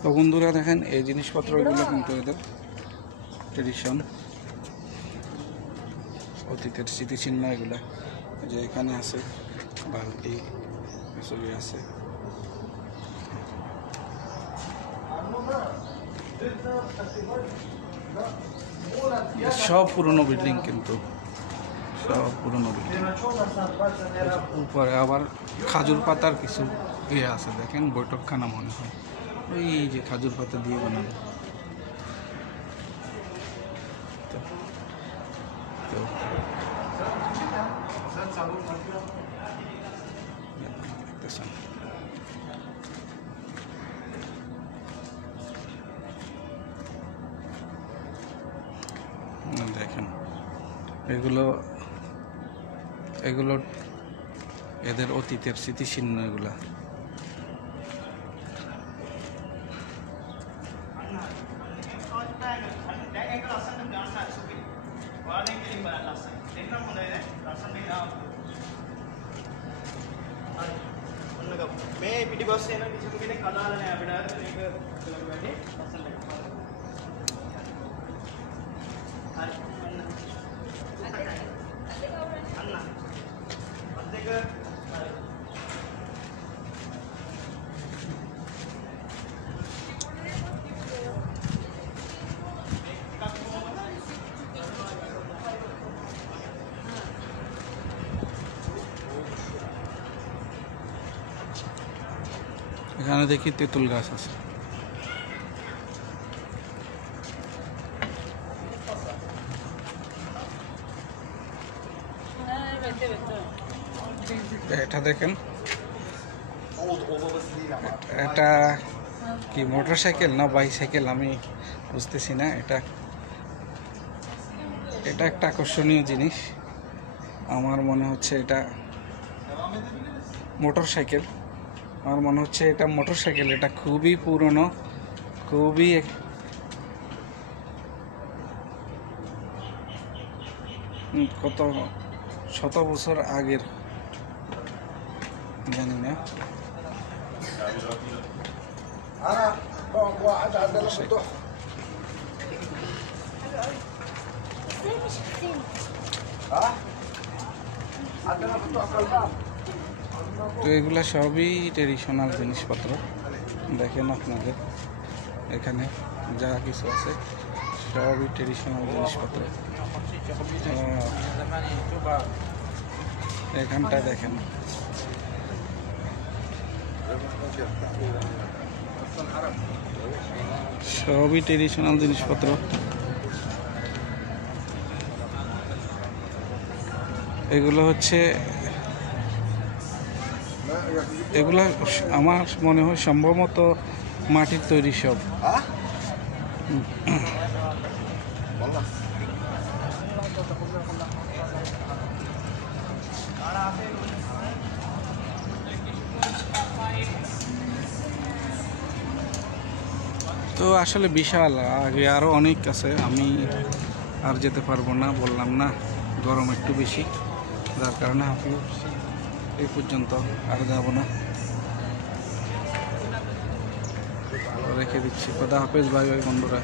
তো বন্ধুরা দেখেন এই জিনিসপত্রগুলো কিন্তু এদের ট্রেডিশন, অতীতের স্মৃতিচিহ্ন এগুলা। যে এখানে আছে বালতি, এসবই আছে। সব পুরনো বিল্ডিং, কিন্তু সব পুরনো বিল্ডিং। উপরে আবার খাজুর পাতার কিছু ইয়ে আছে, দেখেন বৈঠকখানা মনে হয়, ওই যে খাজুর পাতা দিয়ে বানানো। তো দেখেন এগুলো এগুলো এদের অতীতের স্মৃতিচিহ্ন এগুলা। මේ පිටිපස්සේ එන කිසිම කෙනෙක් අදාළ නැහැ අපිට මේක කරලා වැඩි ලස්සන එකක්. හරි අන්න අද්දක এখানে দেখি তেঁতুল গাছ আছে। এটা দেখেন, এটা কি মোটরসাইকেল না বাইসাইকেল আমি বুঝতেছি না। এটা একটা আকর্ষণীয় জিনিস। আমার মনে হচ্ছে এটা মোটরসাইকেল। আমার মনে হচ্ছে এটা মোটরসাইকেল। এটা খুবই পুরনো, খুবই কত শত বছর আগের জানি না। তো এগুলা সবই ট্রেডিশনাল জিনিসপত্র। দেখেন আপনাদের এখানে যা কিছু আছে সবই ট্রেডিশনাল জিনিসপত্র। এখানটা দেখেন সবই ট্রেডিশনাল জিনিসপত্র। এগুলো হচ্ছে, এগুলা আমার মনে হয় সম্ভবত মাটির তৈরি সব। তো আসলে বিশাল, আগে আরো অনেক আছে, আমি আর যেতে পারবো না, বললাম না গরম একটু বেশি, যার কারণে হাঁপিয়ে উঠছি। এই পর্যন্ত আর যাব না, রেখে দিচ্ছি। খোদা হাফেজ, বাই বাই বন্ধুরা।